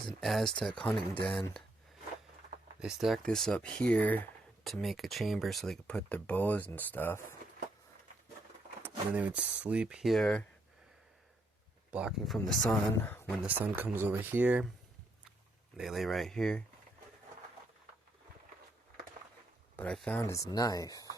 is an Aztec hunting den. They stacked this up here to make a chamber so they could put their bows and stuff. And then they would sleep here, blocking from the sun. When the sun comes over here, they lay right here. But I found his knife.